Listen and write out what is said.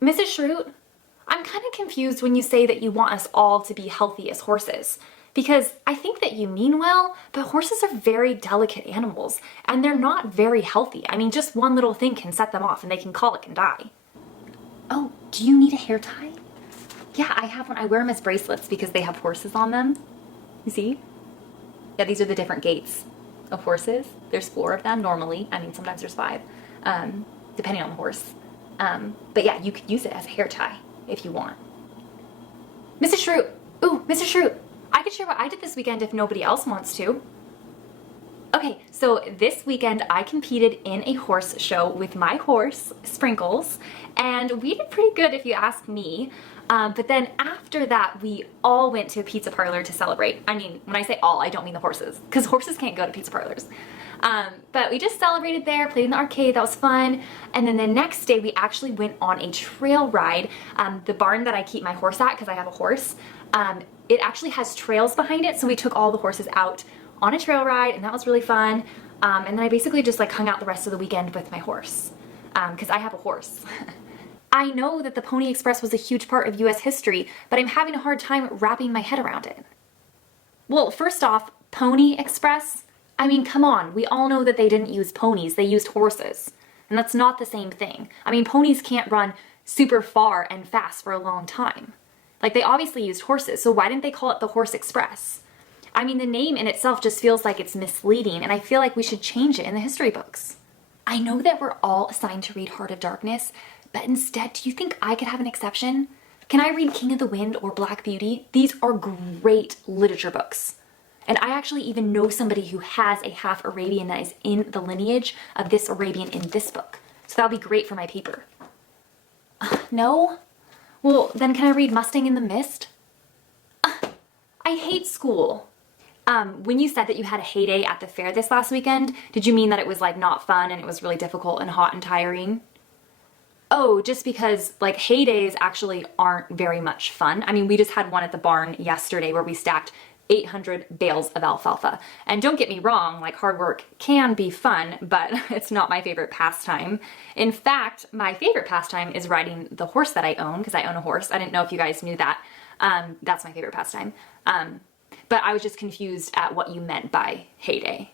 Mrs. Schrute, I'm kind of confused when you say that you want us all to be healthy as horses. Because I think that you mean well, but horses are very delicate animals, and they're not very healthy. I mean, just one little thing can set them off and they can colic and die. Oh, do you need a hair tie? Yeah, I have one. I wear them as bracelets because they have horses on them. You see? Yeah, these are the different gaits of horses. There's 4 of them normally. I mean, sometimes there's 5, depending on the horse. But yeah, you could use it as a hair tie if you want. Mrs. Schrute! Ooh, Mrs. Schrute! I could share what I did this weekend if nobody else wants to. Okay, so this weekend I competed in a horse show with my horse, Sprinkles, and we did pretty good if you ask me. But then after that, we all went to a pizza parlor to celebrate. I mean, when I say all, I don't mean the horses, because horses can't go to pizza parlors. But we just celebrated there, played in the arcade, that was fun. And then the next day we actually went on a trail ride. The barn that I keep my horse at, because I have a horse, it actually has trails behind it, so we took all the horses out on a trail ride, and that was really fun. And then I basically just like hung out the rest of the weekend with my horse, because I have a horse. I know that the Pony Express was a huge part of US history, but I'm having a hard time wrapping my head around it. Well, first off, Pony Express? I mean, come on, we all know that they didn't use ponies, they used horses. And that's not the same thing. I mean, ponies can't run super far and fast for a long time. Like, they obviously used horses, so why didn't they call it the Horse Express? I mean, the name in itself just feels like it's misleading, and I feel like we should change it in the history books. I know that we're all assigned to read Heart of Darkness, but instead, do you think I could have an exception? Can I read King of the Wind or Black Beauty? These are great literature books. And I actually even know somebody who has a half Arabian that is in the lineage of this Arabian in this book. So that'll be great for my paper. No? Well, then can I read Mustang in the Mist? I hate school. When you said that you had a heyday at the fair this last weekend, did you mean that it was like not fun and it was really difficult and hot and tiring? Oh, just because like heydays actually aren't very much fun. I mean, we just had one at the barn yesterday where we stacked 800 bales of alfalfa. And don't get me wrong, like hard work can be fun, but it's not my favorite pastime. In fact, my favorite pastime is riding the horse that I own, because I own a horse. I didn't know if you guys knew that. That's my favorite pastime. But I was just confused at what you meant by heyday.